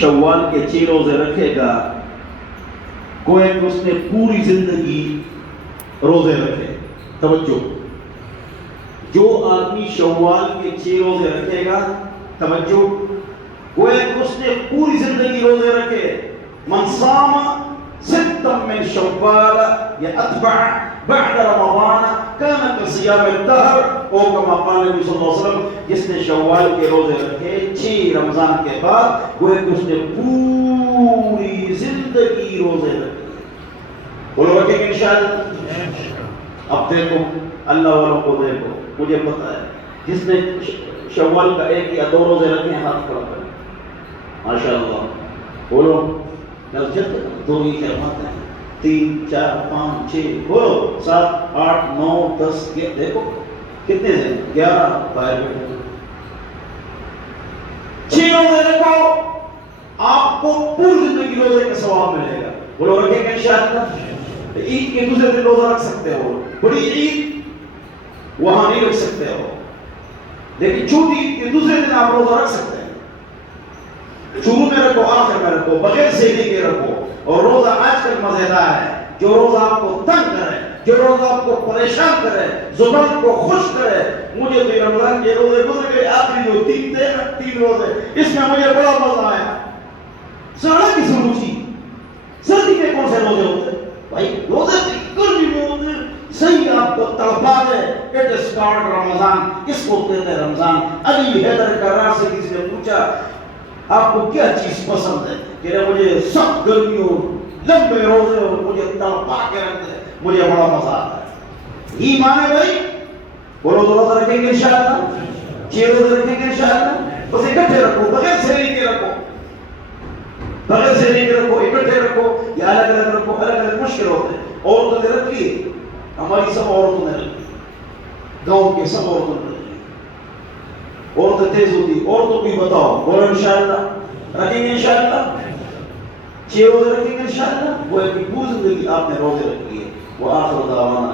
شوال کے 6 روزے رکھے گا گویا کہ اس نے پوری زندگی روزے رکھے. توجہ، جو آدمی شوال کے 6 روزے رکھے گا، توجہ، گویا کہ اس نے پوری زندگی روزے رکھے. من صام 6 من شوال یتبع بعد رمضان كان كصيام الدهر، او کما قال نبی صلی اللہ علیہ وسلم، جس نے شوال کے روزے رکھے 6 رمضان کے بعد گویا کہ اس نے پوری زندگی روزے رکھے. بولو رکھیں گے انشاءاللہ. اب دیکھو اللہ والوں کو دیکھو، مجھے پتا ہے جس نے شوال کا 1 یا 2 روزے رکھے ہیں ہاتھ کھڑا کریں. ماشاءاللہ. بولو جلد 2 ہی کہتے ہیں، 3 4 5 6 بولو 7 8 9 10. دیکھو کتنے ہیں، 11 باہر بیٹھے. 6 روزے رکھو، آپ کو پوری زندگی روزے کا ثواب ملے گا. بولو رکھیں گے انشاءاللہ. عید کے دوسرے دن روزہ رکھ سکتے ہو، بڑی عید وہاں نہیں رکھ سکتے ہو، لیکن چھوٹی عید کے دوسرے دن آپ روزہ رکھ سکتے ہیں. شروع میں رکھو، آخر میں رکھو، بغیر سہری کے رکھو. اور روزہ آج کل مزیدار ہے. جو روزہ آپ کو تنگ کرے، جو روزہ آپ کو پریشان کرے، زبان کو خوش کرے. مجھے تو رمضان کے روزے گزر گئے، آخری جو 3 روزے، اس میں مجھے بڑا مزہ آیا. سارا کی سمجھی سردی میں کون سے روزے ہوتے ہیں بھائی؟ روزے گرمی میں ہوتے ہیں. صحیح آپ کو تڑپا دے. اٹ از کالڈ رمضان، اس کو کہتے ہیں رمضان. علی حیدر کرار سے کسی نے پوچھا آپ کو کیا چیز پسند ہے؟ کہ مجھے سخت گرمی ہو، لمبے روزے ہو، مجھے تڑپا کے رکھ دے، مجھے بڑا مزہ آتا ہے. ایمان ہے بھائی. بولو تو روزہ رکھیں گے انشاءاللہ. 6 روزے رکھیں گے انشاءاللہ. بس اکٹھے رکھو، بغیر سہری کے رکھو، بغیر سہری کے رکھو، اکٹھے رکھو یا الگ الگ رکھو. الگ الگ مشکل ہوتے ہیں. عورتوں نے رکھ لی، ہماری سب عورتوں نے رکھ لی، گاؤں کے سب عورتوں نے رکھ لی. عورتیں تیز ہوتی، عورتوں کو ہی بتاؤ. بولو انشاءاللہ رکھیں گے انشاءاللہ. 6 روزے رکھیں گے انشاءاللہ. وہ ہے کہ پوری زندگی آپ نے روزے رکھی ہے. وہ آخر دعوانا